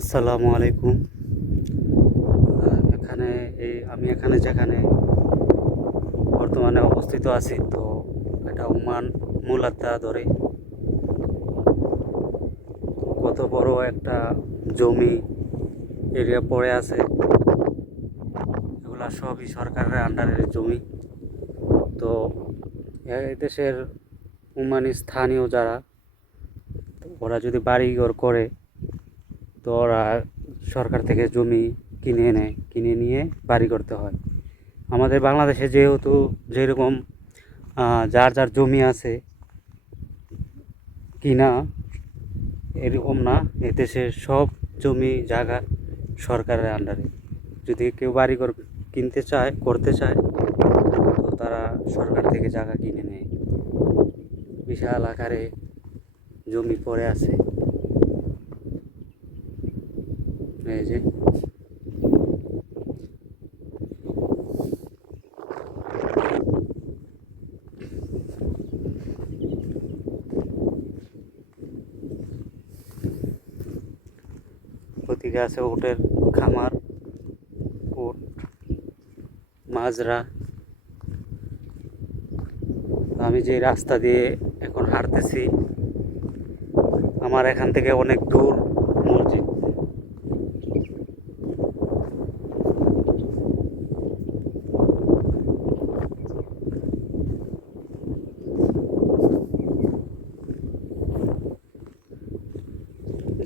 আসসালামু আলাইকুম। এখানে এই আমি এখানে যেখানে বর্তমানে অবস্থিত আছি, তো এটা ওমান মুলাদ্দা ধরে। কত বড় একটা জমি এরিয়া পড়ে আছে। এগুলা সবই সরকারের আন্ডারের জমি। তো দেশের ওমানি স্থানীয় যারা, ওরা যদি বাড়িঘর করে তো ওরা সরকার থেকে জমি কিনে নেয় কিনে নিয়ে বাড়ি করতে হয়। আমাদের বাংলাদেশে যেহেতু যেরকম যার যার জমি আছে, কিনা, এরকম না, এদেশে সব জমি জায়গা সরকারের আন্ডারে যদি কেউ বাড়ি কিনতে চায়, করতে চায়, তো তারা সরকার থেকে জায়গা কিনে নেয়। বিশাল আকারে জমি পড়ে আছে। এই আছে উটের খামার, উট, মাজরা। আমি যে রাস্তা দিয়ে এখন হাঁটতেছি, আমার এখান থেকে অনেক দূর মসজিদ।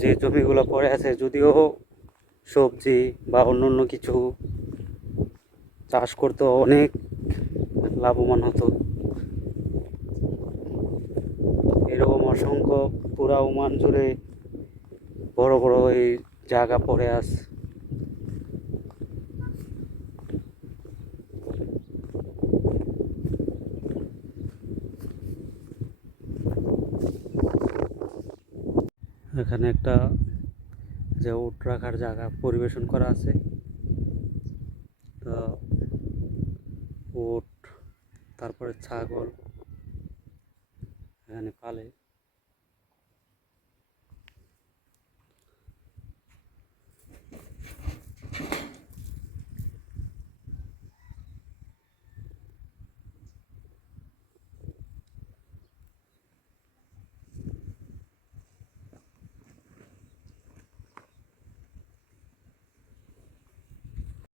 যে জমিগুলো পড়ে আছে, যদিও সবজি বা অন্য অন্য কিছু চাষ করতে অনেক লাভবান হতো। এরকম অসংখ্য পুরা ওমান জুড়ে বড় বড় এই জায়গা পড়ে আছে। এখানে একটা যে উট রাখার জায়গা পরিবেশন করা আছে। তো উট, তারপরে ছাগল, এখানে পালে।